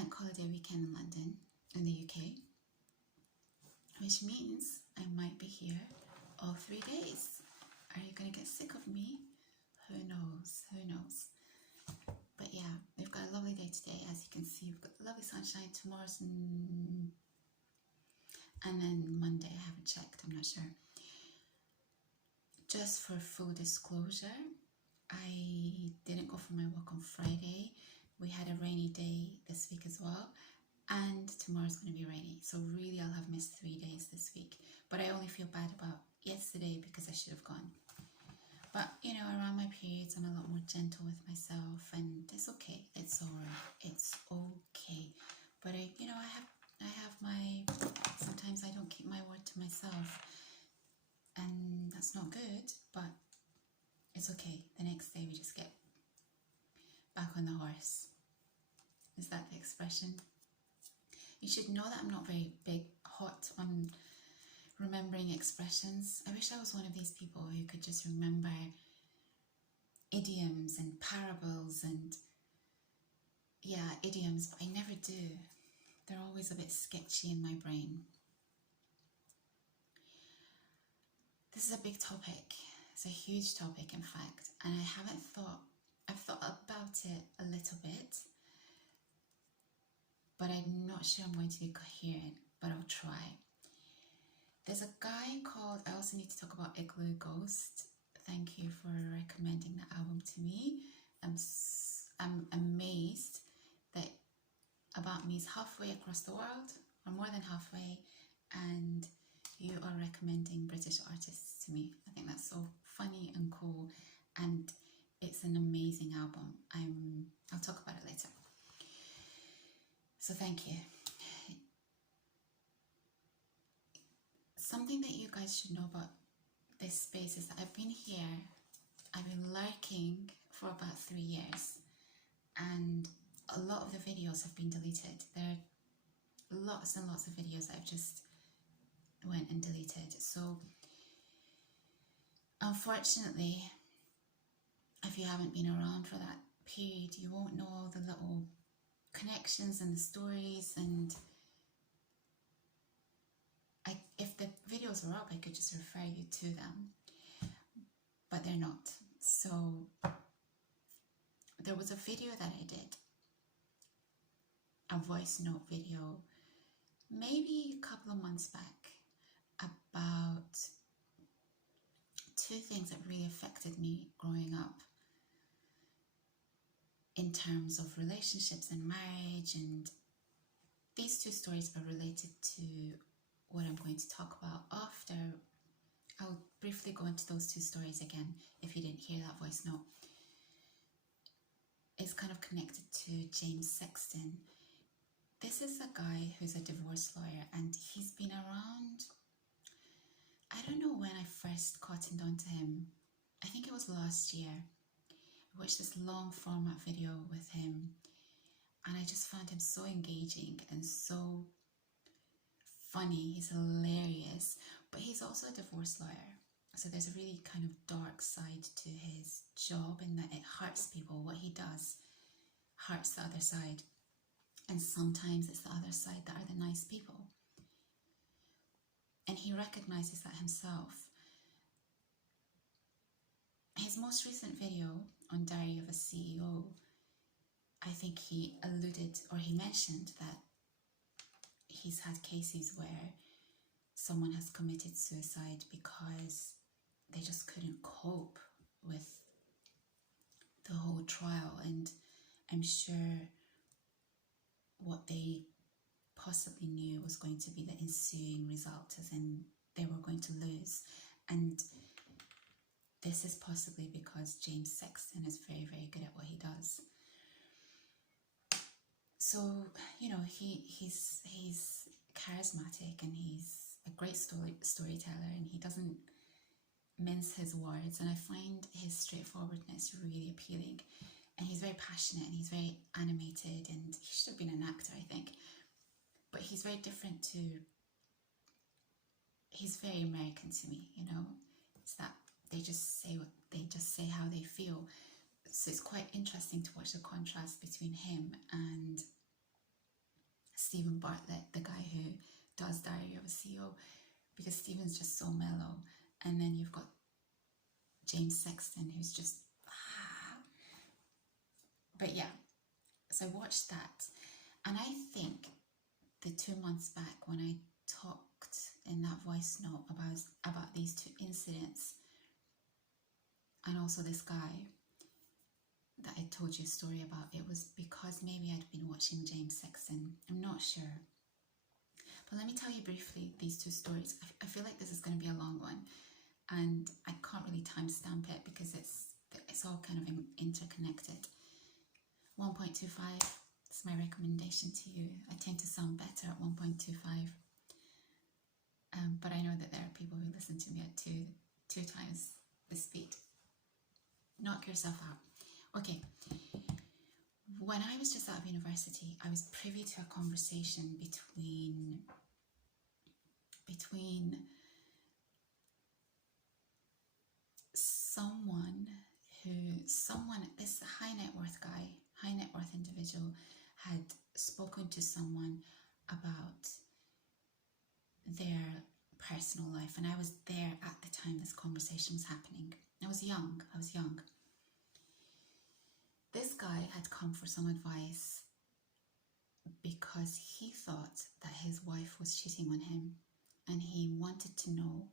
bank holiday weekend in London, in the UK, which means I might be here all 3 days. Are you going to get sick of me? Who knows? Who knows? But yeah, we've got a lovely day today. As you can see, we've got lovely sunshine. Tomorrow's... and then Monday, I haven't checked, I'm not sure. Just for full disclosure, I didn't go for my walk on Friday. We had a rainy day this week as well, and tomorrow's going to be rainy. So really, I'll have missed 3 days this week. But I only feel bad about yesterday because I should have gone. But, you know, around my periods, I'm a lot more gentle with myself, and it's okay. It's all right. It's okay. But I have my, sometimes I don't keep my word to myself, and that's not good, but it's okay. The next day we just get back on the horse. Is that the expression? You should know that I'm not very hot on remembering expressions. I wish I was one of these people who could just remember idioms and parables and, yeah, idioms, but I never do. They're always a bit sketchy in my brain. This is a big topic. It's a huge topic, in fact, and I've thought about it a little bit, but I'm not sure I'm going to be coherent, but I'll try. There's a guy called, I also need to talk about Igloo Ghost. Thank you for recommending that album to me. I'm amazed that About Me is halfway across the world, or more than halfway, and you are recommending British artists to me. I think that's so funny and cool, and it's an amazing album. I'll talk about it later. So thank you. Something that you guys should know about this space is that I've been lurking for about 3 years, and a lot of the videos have been deleted. There are lots and lots of videos that I've just went and deleted. So unfortunately, if you haven't been around for that period, you won't know all the little connections and the stories, and if the videos were up, I could just refer you to them, but they're not. So there was a video that I did, a voice note video, maybe a couple of months back, about 2 things that really affected me growing up in terms of relationships and marriage, and these 2 stories are related to what I'm going to talk about after. I'll briefly go into those 2 stories again if you didn't hear that voice note. It's kind of connected to James Sexton. This is a guy who's a divorce lawyer, and he's been around. I don't know when I first cottoned onto him. I think it was last year. I watched this long format video with him, and I just found him so engaging and so funny. He's hilarious, but he's also a divorce lawyer. So there's a really kind of dark side to his job, in that it hurts people. What he does hurts the other side. And sometimes it's the other side that are the nice people. And he recognizes that himself. His most recent video on Diary of a CEO, I think he alluded, or he mentioned, that he's had cases where someone has committed suicide because they just couldn't cope with the whole trial, and I'm sure what they possibly knew was going to be the ensuing result, as in they were going to lose. And this is possibly because James Sexton is very, very good at what he does. So, you know, he's charismatic, and he's a great storyteller, and he doesn't mince his words, and I find his straightforwardness really appealing. And he's very passionate, and he's very animated, and he should have been an actor, I think. But he's very different to, he's very American to me, you know. It's that they just say how they feel. So it's quite interesting to watch the contrast between him and Stephen Bartlett, the guy who does Diary of a CEO, because Stephen's just so mellow. And then you've got James Sexton, who's just But yeah, so I watched that, and I think the 2 months back when I talked in that voice note about these two incidents, and also this guy that I told you a story about, it was because maybe I'd been watching James Sexton. I'm not sure. But let me tell you briefly these two stories. I feel like this is going to be a long one, and I can't really timestamp it because it's all kind of interconnected. 1.25 is my recommendation to you. I tend to sound better at 1.25, but I know that there are people who listen to me at two times the speed. Knock yourself out. Okay, when I was just out of university, I was privy to a conversation between this high net worth individual had spoken to someone about their personal life, and I was there at the time this conversation was happening. I was young. This guy had come for some advice because he thought that his wife was cheating on him, and he wanted to know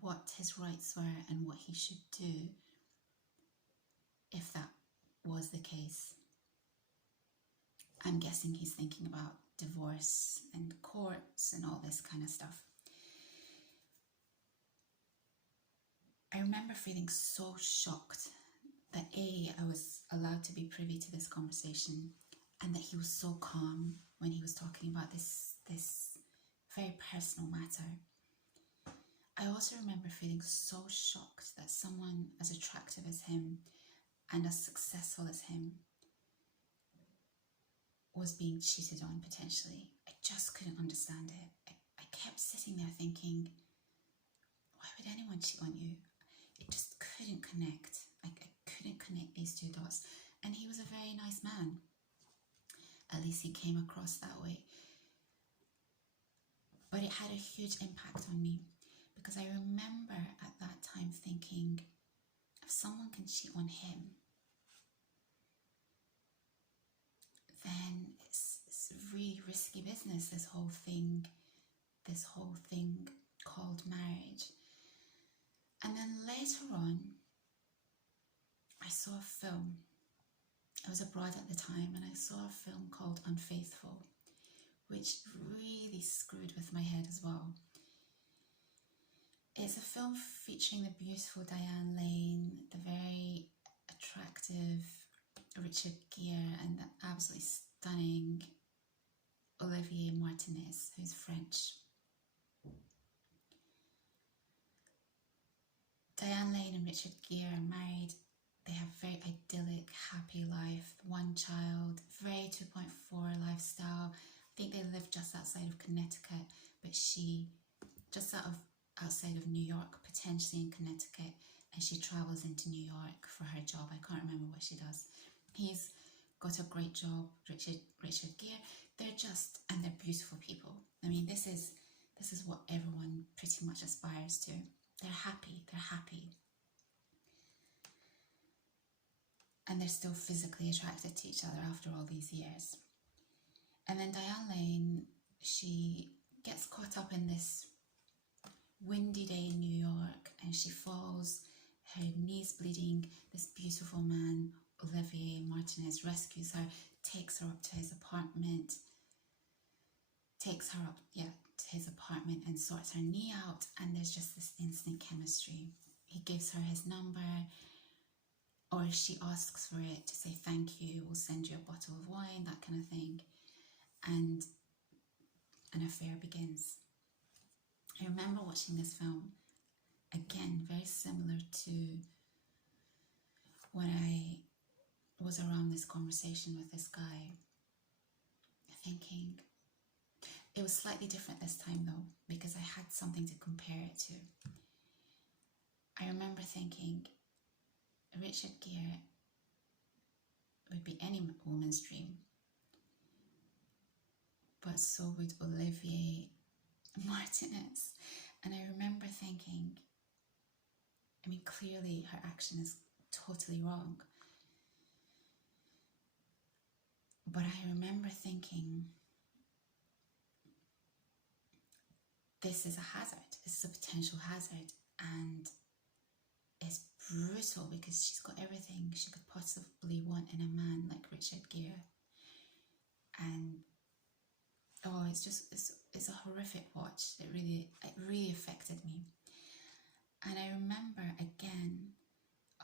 what his rights were and what he should do if that was the case. I'm guessing he's thinking about divorce and courts and all this kind of stuff. I remember feeling so shocked that I was allowed to be privy to this conversation, and that he was so calm when he was talking about this very personal matter. I also remember feeling so shocked that someone as attractive as him and as successful as him was being cheated on potentially. I just couldn't understand it. I kept sitting there thinking, why would anyone cheat on you? It just couldn't connect. I couldn't connect these two dots. And he was a very nice man. At least he came across that way. But it had a huge impact on me, because I remember at that time thinking, if someone can cheat on him, then it's a really risky business, this whole thing called marriage. And then later on, I saw a film. I was abroad at the time, and I saw a film called Unfaithful, which really screwed with my head as well. It's a film featuring the beautiful Diane Lane, the very attractive Richard Gere, and the absolutely stunning Olivier Martinez, who's French. Diane Lane and Richard Gere are married. They have a very idyllic, happy life, one child, very 2.4 lifestyle. I think they live just outside of Connecticut, but she just outside of New York, potentially in Connecticut, and she travels into New York for her job. I can't remember what she does. He's got a great job, Richard Gere. They're beautiful people. I mean, this is what everyone pretty much aspires to. They're happy. And they're still physically attracted to each other after all these years. And then Diane Lane, she gets caught up in this windy day in New York, and she falls, her knees bleeding. This beautiful man, Olivier Martinez, rescues her, takes her up to his apartment, and sorts her knee out, and there's just this instant chemistry. He gives her his number, or she asks for it to say thank you, we'll send you a bottle of wine, that kind of thing, and an affair begins. I remember watching this film, again, very similar to when I was around this conversation with this guy, thinking, it was slightly different this time though, because I had something to compare it to. I remember thinking, Richard Gere would be any woman's dream. but so would Olivier Martinez. And I remember thinking, I mean, clearly her action is totally wrong. But I remember thinking, this is a hazard, this is a potential hazard, and it's brutal because she's got everything she could possibly want in a man like Richard Gere. And oh, it's a horrific watch. It really affected me. And I remember again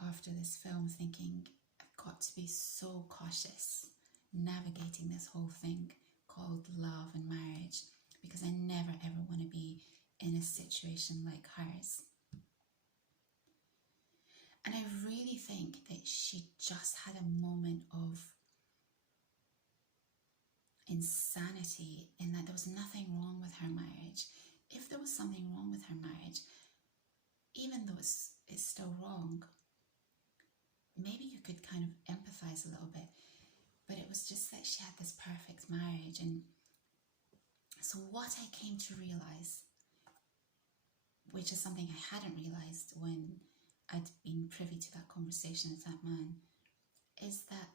after this film thinking, I've got to be so cautious navigating this whole thing called love and marriage, because I never ever want to be in a situation like hers. And I really think that she just had a moment of insanity in that there was nothing wrong with her marriage. If there was something wrong with her marriage, even though it's still wrong, maybe you could kind of empathize a little bit. But it was just that she had this perfect marriage. And so what I came to realize, which is something I hadn't realized when I'd been privy to that conversation with that man, is that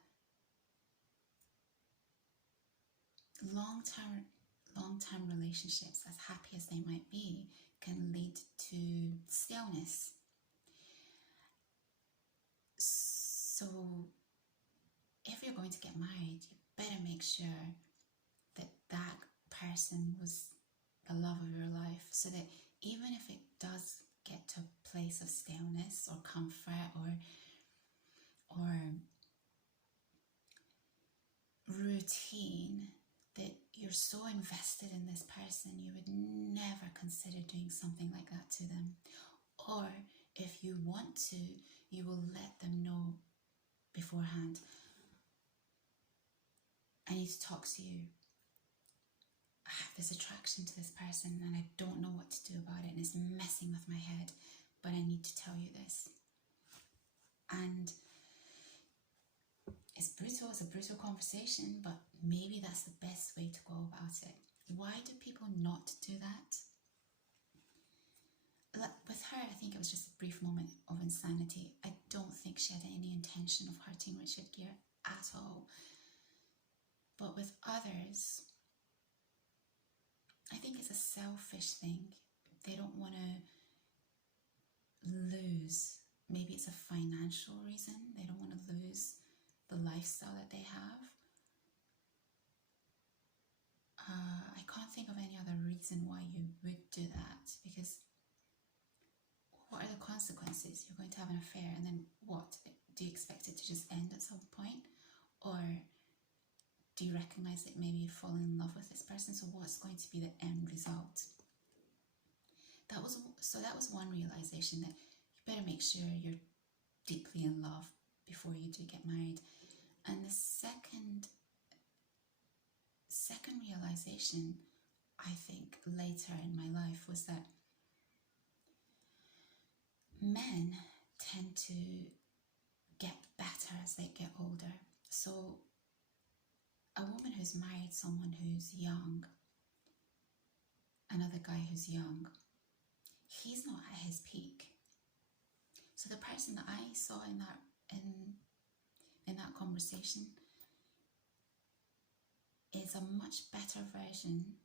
long-term relationships, as happy as they might be, can lead to staleness. So if you're going to get married, you better make sure that that person was the love of your life, so that even if it does get to a place of staleness or comfort or routine, that you're so invested in this person you would never consider doing something like that to them. Or if you want to, you will let them know beforehand, I need to talk to you. I have this attraction to this person and I don't know what to do about it, and it's messing with my head, but I need to tell you this. And it's brutal, it's a brutal conversation, but maybe that's the best way to go about it. Why do people not do that? With her, I think it was just a brief moment of insanity. I don't think she had any intention of hurting Richard Gere at all. But with others, I think it's a selfish thing. They don't want to lose. Maybe it's a financial reason. They don't want to lose the lifestyle that they have. I can't think of any other reason why you would do that, because what are the consequences? You're going to have an affair and then what? Do you expect it to just end at some point? Or do you recognize that maybe you fall in love with this person? So what's going to be the end result? That was one realization, that you better make sure you're deeply in love before you do get married. And the second realization, I think, later in my life, was that men tend to get better as they get older. So a woman who's married someone who's young, another guy who's young, he's not at his peak. So the person that I saw in that conversation is a much better version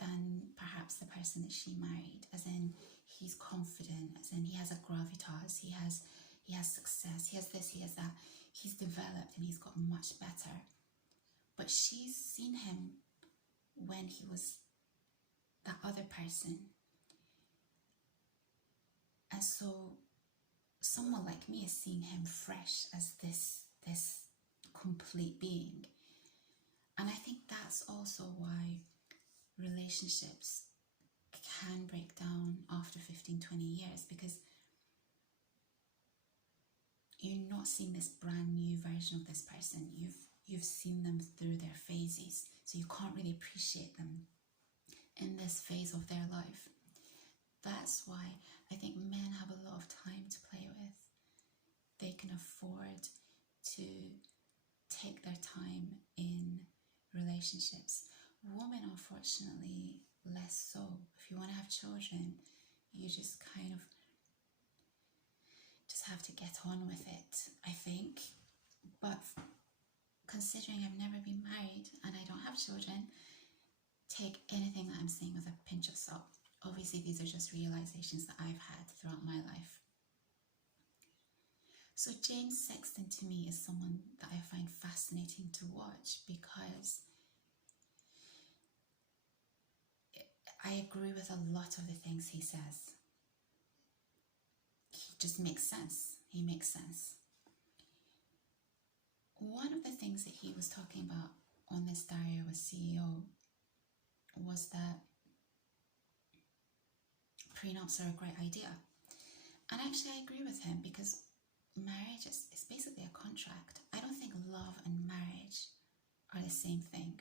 than perhaps the person that she married, as in he's confident, as in he has a gravitas, he has success, he has this, he has that, he's developed and he's got much better. But she's seen him when he was that other person. And so someone like me is seeing him fresh as this complete being. And I think that's also why relationships can break down after 15, 20 years, because you're not seeing this brand new version of this person. You've seen them through their phases, so you can't really appreciate them in this phase of their life. That's why I think men have a lot of time to play with. They can afford to take their time in relationships. women, unfortunately, less so. If you want to have children, you just kind of just have to get on with it, I think. But considering I've never been married and I don't have children, take anything that I'm saying with a pinch of salt. Obviously, these are just realizations that I've had throughout my life. So James Sexton to me is someone that I find fascinating to watch because I agree with a lot of the things he says. He just makes sense. He makes sense. One of the things that he was talking about on this Diary of a CEO was that prenups are a great idea. And actually I agree with him because marriage is basically a contract. I don't think love and marriage are the same thing.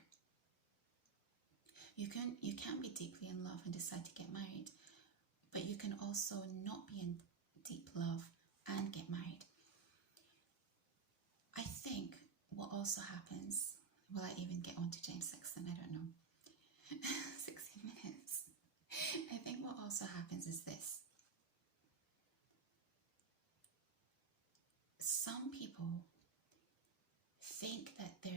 You can be deeply in love and decide to get married, but you can also not be in deep love and get married. I think what also happens, will I even get on to James Sexton? I don't know. 60 minutes. I think what also happens is this. Some people think that they're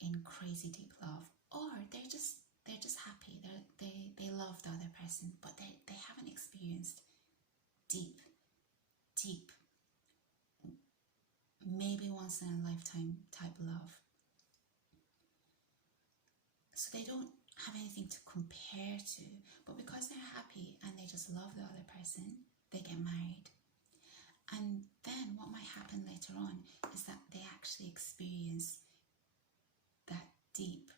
in crazy deep love, or they're just happy. They love the other person, but they haven't experienced deep, maybe once in a lifetime type love. So they don't have anything to compare to, but because they're happy and they just love the other person, they get married. And then what might happen later on is that they actually experience that deep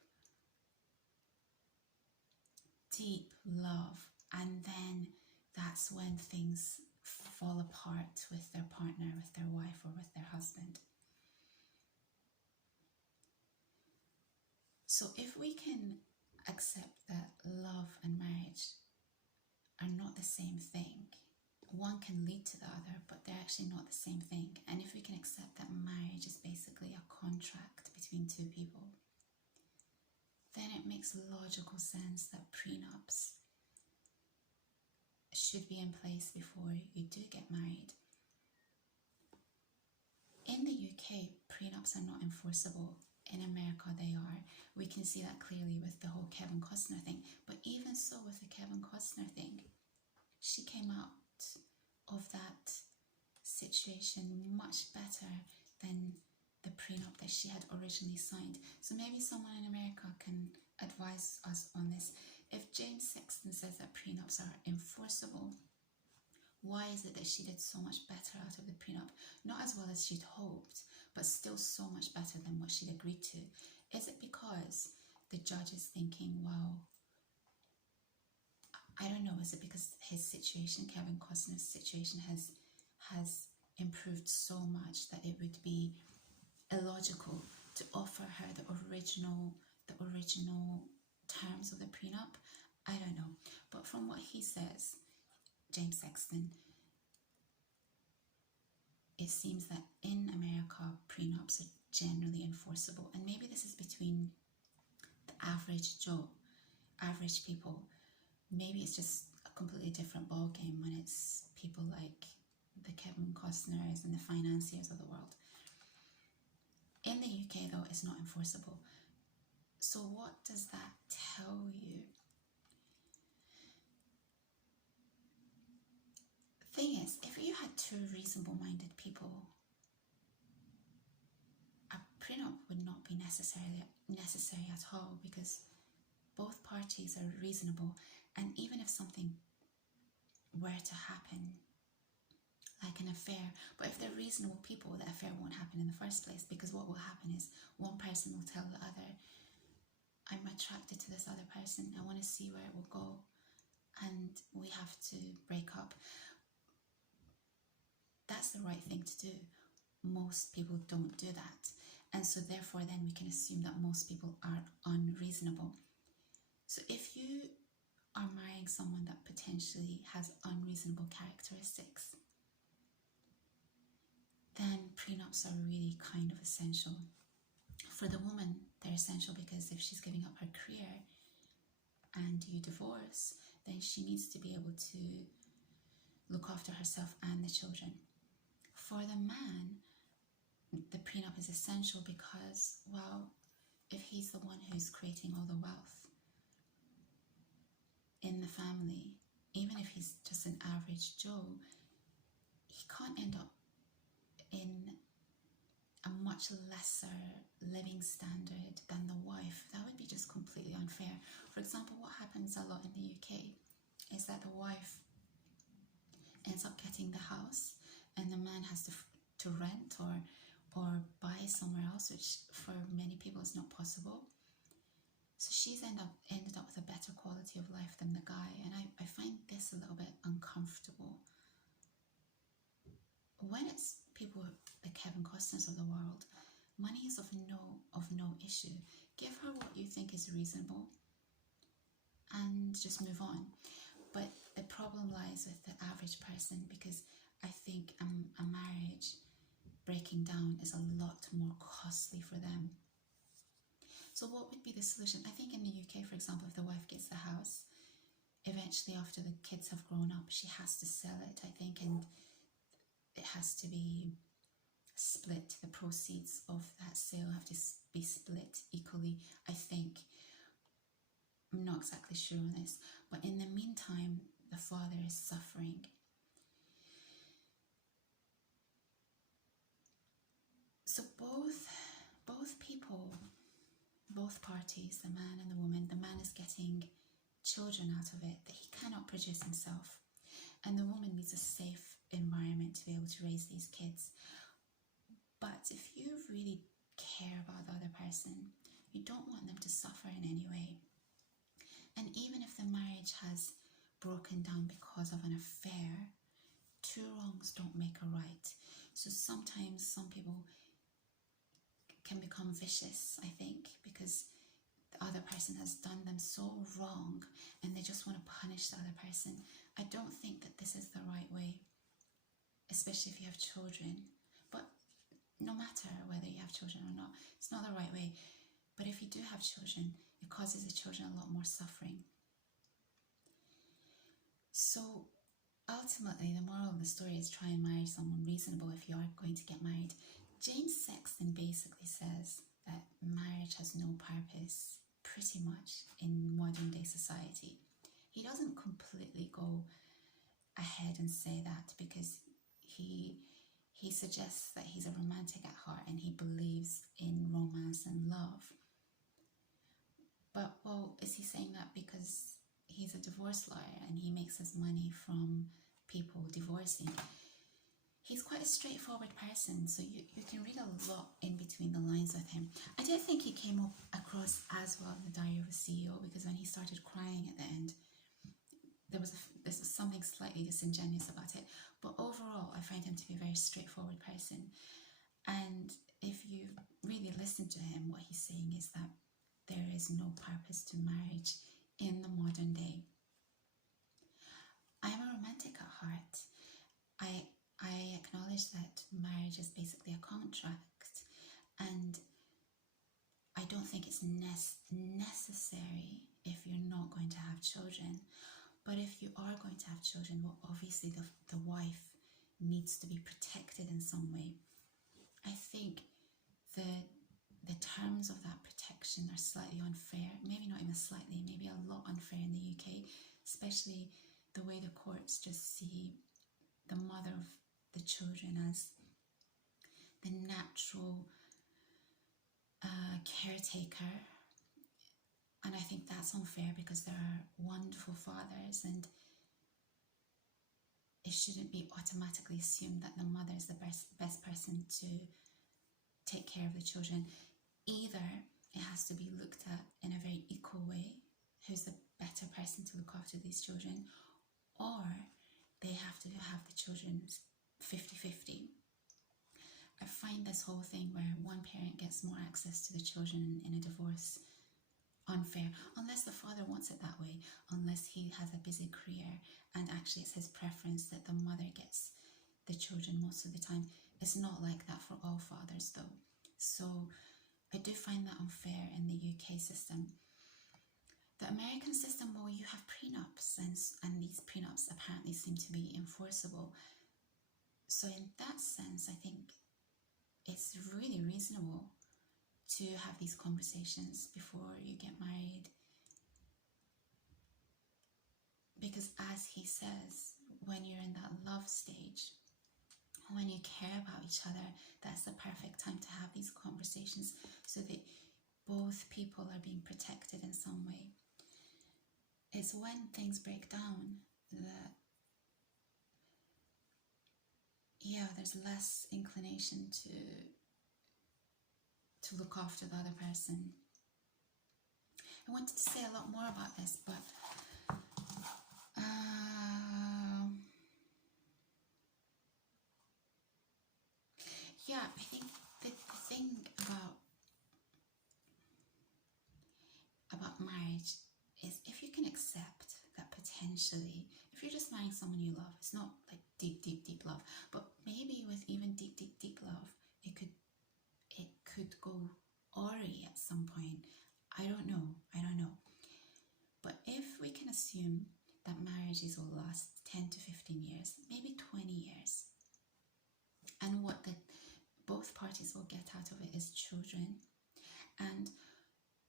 love, and then that's when things fall apart with their partner, with their wife, or with their husband. So if we can accept that love and marriage are not the same thing, one can lead to the other, but they're actually not the same thing. And if we can accept that marriage is basically a contract between two people, then it makes logical sense that prenups should be in place before you do get married. In the UK, prenups are not enforceable. In America, they are. We can see that clearly with the whole Kevin Costner thing. But even so, with the Kevin Costner thing, she came out of that situation much better than the prenup that she had originally signed. So maybe someone in America can advise us on this. If James Sexton says that prenups are enforceable, why is it that she did so much better out of the prenup? Not as well as she'd hoped, but still so much better than what she'd agreed to. Is it because the judge is thinking, well, I don't know, is it because his situation, Kevin Costner's situation, has improved so much that it would be illogical to offer her the original terms of the prenup? I don't know. But from what he says, James Sexton, it seems that in America, prenups are generally enforceable. And maybe this is between the average Joe, average people. Maybe it's just a completely different ballgame when it's people like the Kevin Costners and the financiers of the world. In the UK, though, it's not enforceable. So what does that tell you? Thing is, if you had two reasonable-minded people, a prenup would not be necessary at all, because both parties are reasonable. And even if something were to happen, like an affair, but if they're reasonable people, the affair won't happen in the first place, because what will happen is one person will tell the other, I'm attracted to this other person, I want to see where it will go, and we have to break up. That's the right thing to do. Most people don't do that, and so therefore then we can assume that most people are unreasonable. So if you are marrying someone that potentially has unreasonable characteristics, then prenups are really kind of essential. For the woman, They're essential because if she's giving up her career and you divorce, then she needs to be able to look after herself and the children. For the man, the prenup is essential because, well, if he's the one who's creating all the wealth in the family, even if he's just an average Joe, he can't end up in a much lesser living standard than the wife. That would be just completely unfair. For example, what happens a lot in the UK is that the wife ends up getting the house and the man has to rent or buy somewhere else, which for many people is not possible. So she's ended up with a better quality of life than the guy, and I find this a little bit uncomfortable. When it's people like Kevin Costner's of the world, money is of no issue. Give her what you think is reasonable and just move on. But the problem lies with the average person, because I think a marriage breaking down is a lot more costly for them. So what would be the solution? I think in the UK, for example, if the wife gets the house, eventually after the kids have grown up, she has to sell it, I think, and it has to be split. The proceeds of that sale have to be split equally, I think. I'm not exactly sure on this, but in the meantime, the father is suffering. So both people, both parties, the man and the woman, the man is getting children out of it that he cannot produce himself, and the woman needs a safe environment to be able to raise these kids. But if you really care about the other person, you don't want them to suffer in any way. And even if the marriage has broken down because of an affair, two wrongs don't make a right. So sometimes some people can become vicious, I think, because the other person has done them so wrong and they just want to punish the other person. I don't think that this is the right way, especially if you have children. But no matter whether you have children or not, it's not the right way. But if you do have children, it causes the children a lot more suffering. So ultimately, the moral of the story is try and marry someone reasonable if you are going to get married. James Sexton basically says that marriage has no purpose, pretty much, in modern day society. He doesn't completely go ahead and say that, because he suggests that he's a romantic at heart and he believes in romance and love. But, well, is he saying that because he's a divorce lawyer and he makes his money from people divorcing? He's quite a straightforward person, so you can read a lot in between the lines with him. I don't think he came up across as well in The Diary of a CEO, because when he started crying at the end, there was something slightly disingenuous about it. But overall, I find him to be a very straightforward person. And if you really listen to him, what he's saying is that there is no purpose to marriage in the modern day. I'm a romantic at heart. I acknowledge that marriage is basically a contract, and I don't think it's necessary if you're not going to have children. But if you are going to have children, well, obviously the wife needs to be protected in some way. I think the terms of that protection are slightly unfair, maybe not even slightly, maybe a lot unfair in the UK, especially the way the courts just see the mother of the children as the natural caretaker. And I think that's unfair, because there are wonderful fathers, and it shouldn't be automatically assumed that the mother is the best person to take care of the children. Either it has to be looked at in a very equal way, who's the better person to look after these children, or they have to have the children 50-50. I find this whole thing where one parent gets more access to the children in a divorce unfair, unless the father wants it that way, unless he has a busy career and actually it's his preference that the mother gets the children most of the time. It's not like that for all fathers though. So I do find that unfair in the UK system. The American system, well, you have prenups, and these prenups apparently seem to be enforceable. So in that sense, I think it's really reasonable to have these conversations before you get married. Because as he says, when you're in that love stage, when you care about each other, that's the perfect time to have these conversations so that both people are being protected in some way. It's when things break down that, yeah, there's less inclination to look after the other person. I wanted to say a lot more about this, but yeah, I think the thing about marriage is if you can accept that potentially, if you're just marrying someone you love, it's not like deep, deep, deep love, but maybe with even deep, deep, deep love, it could go awry at some point. I don't know. But if we can assume that marriages will last 10 to 15 years, maybe 20 years, and what both parties will get out of it is children, and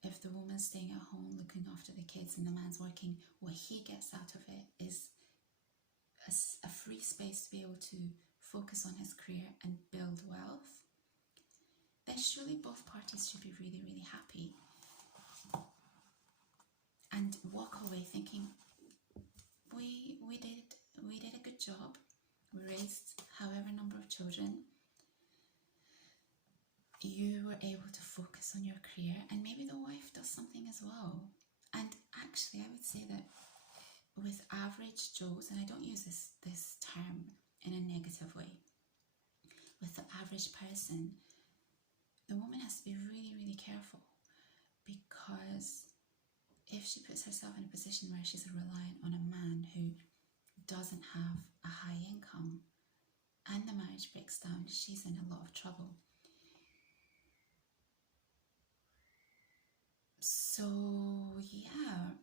if the woman's staying at home looking after the kids and the man's working, what he gets out of it is a free space to be able to focus on his career and build wealth, then surely both parties should be really, really happy and walk away thinking, we did a good job. We raised however number of children. You were able to focus on your career, and maybe the wife does something as well. And actually, I would say that with average Joes, and I don't use this term in a negative way, with the average person, the woman has to be really, really careful, because if she puts herself in a position where she's reliant on a man who doesn't have a high income and the marriage breaks down, she's in a lot of trouble. So yeah,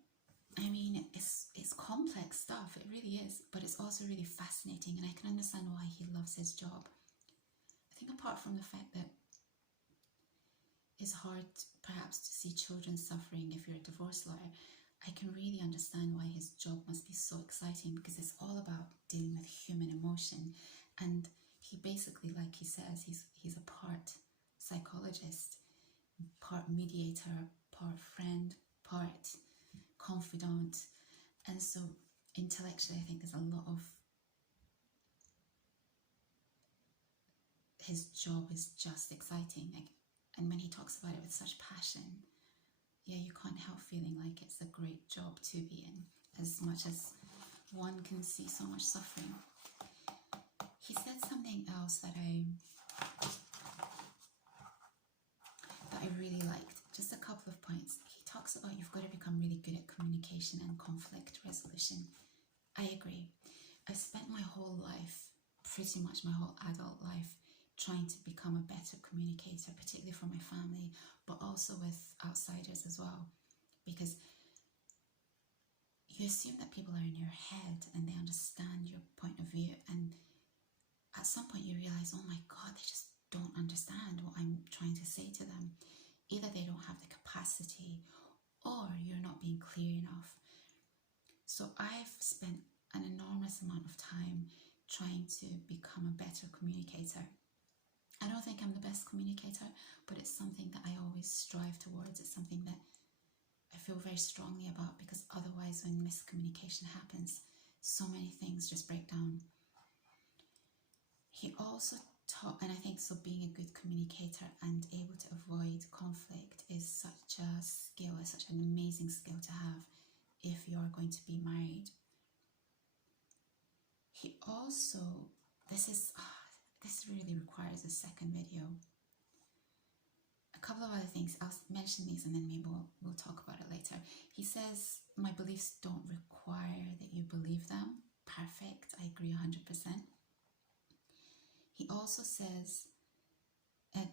I mean, it's complex stuff, it really is, but it's also really fascinating, and I can understand why he loves his job. I think apart from the fact that it's hard perhaps to see children suffering if you're a divorce lawyer, I can really understand why his job must be so exciting, because it's all about dealing with human emotion. And he basically, like he says, he's a part psychologist, part mediator, part friend, part confidant. And so intellectually, I think there's a lot of his job is just exciting. And when he talks about it with such passion, yeah, you can't help feeling like it's a great job to be in, as much as one can see so much suffering. He said something else that I really liked, just a couple of points. He talks about you've got to become really good at communication and conflict resolution. I agree. I've spent my whole life, pretty much my whole adult life, trying to become a better communicator, particularly for my family, but also with outsiders as well, because you assume that people are in your head and they understand your point of view, and at some point you realize, oh my God, they just don't understand what I'm trying to say to them. Either they don't have the capacity, or you're not being clear enough. So I've spent an enormous amount of time trying to become a better communicator. I don't think I'm the best communicator, but it's something that I always strive towards. It's something that I feel very strongly about, because otherwise when miscommunication happens, so many things just break down. He also taught, and I think so, being a good communicator and able to avoid conflict is such a skill, is such an amazing skill to have if you're going to be married. He also, this really requires a second video. A couple of other things, I'll mention these and then maybe we'll talk about it later. He says, my beliefs don't require that you believe them. Perfect, I agree 100%. He also says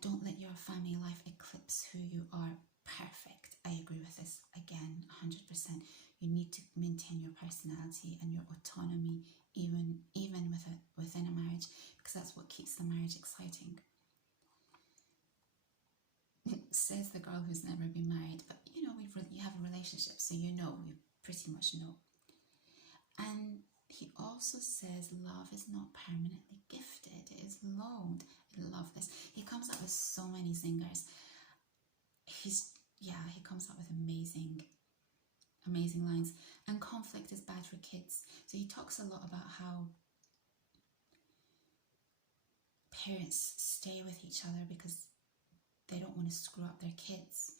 Don't let your family life eclipse who you are. Perfect. I agree with this again, 100%. You need to maintain your personality and your autonomy, even within a marriage, because that's what keeps the marriage exciting. Says the girl who's never been married, but you know, you have a relationship, so you pretty much know. And he also says love is not permanently gifted, it is loaned. I love this. He comes up with so many zingers. He comes up with amazing lines. And conflict is bad for kids. So he talks a lot about how parents stay with each other because they don't want to screw up their kids.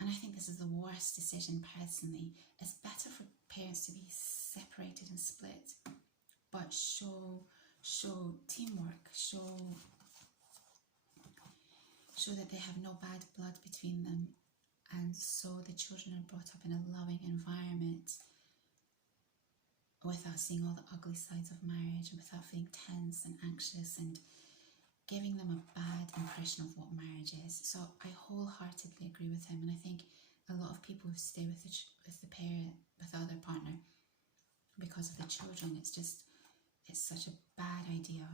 And I think this is the worst decision personally. It's better for parents to be separated and split, but show teamwork, show that they have no bad blood between them, and so the children are brought up in a loving environment without seeing all the ugly sides of marriage and without feeling tense and anxious and giving them a bad impression of what marriage is. So I wholeheartedly agree with him, and I think a lot of people who stay with the parent, with the other partner, because of the children, it's such a bad idea.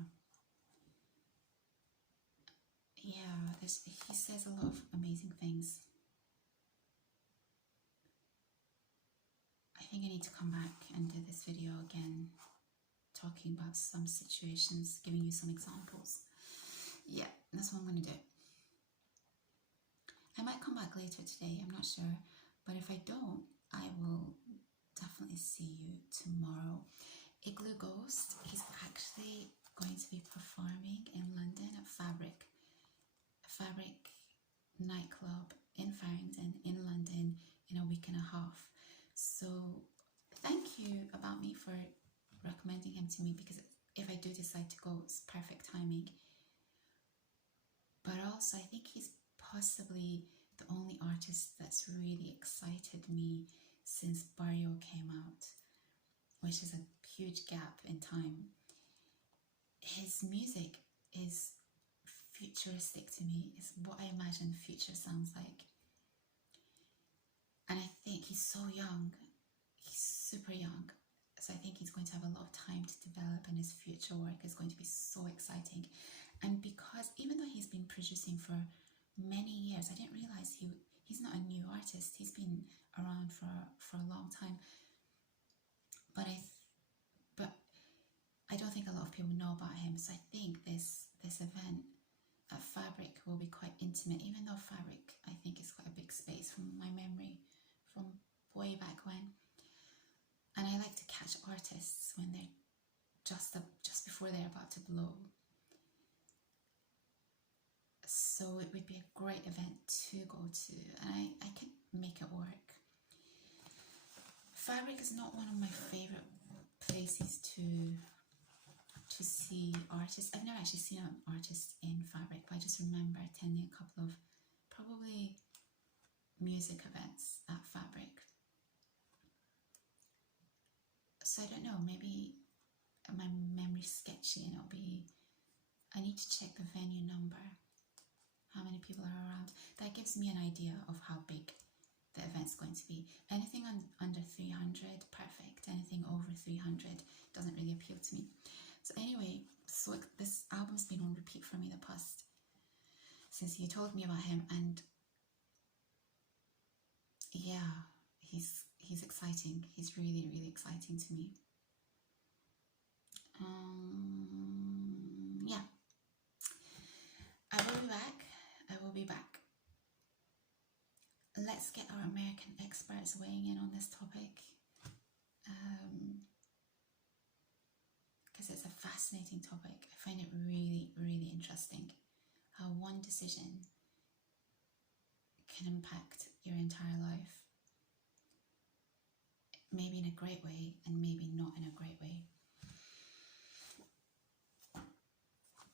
Yeah, he says a lot of amazing things. I think I need to come back and do this video again, talking about some situations, giving you some examples. Yeah, that's what I'm going to do. I might come back later today, I'm not sure, but if I don't, I will definitely see you tomorrow. Igloo Ghost, he's actually going to be performing in London at Fabric nightclub in Farringdon in London in a week and a half. So thank you About Me for recommending him to me, because if I do decide to go, it's perfect timing. But also I think he's possibly the only artist that's really excited me since Barrio came out, which is a huge gap in time. His music is futuristic to me. It's what I imagine future sounds like. And I think he's so young. He's super young. So I think he's going to have a lot of time to develop, and his future work is going to be so exciting. And because even though he's been producing for many years, I didn't realize he's not a new artist. He's been around for a long time. But I don't think a lot of people know about him. So I think this event at Fabric will be quite intimate, even though Fabric, I think, is quite a big space from my memory from way back when. And I like to catch artists when they're just before they're about to blow. So it would be a great event to go to, and I can make it work. Fabric is not one of my favorite places to see artists. I've never actually seen an artist in Fabric, but I just remember attending a couple of probably music events at Fabric. So I don't know, maybe my memory's sketchy, and I need to check the venue number, how many people are around. That gives me an idea of how big the event's going to be. Anything under 300, perfect. Anything over 300 doesn't really appeal to me. So anyway, so this album's been on repeat for me the past, since you told me about him, and yeah, he's exciting. He's really, really exciting to me. Yeah, I will be back. Let's get our American experts weighing in on this topic, because it's a fascinating topic. I find it really, really interesting how one decision can impact your entire life, maybe in a great way and maybe not in a great way.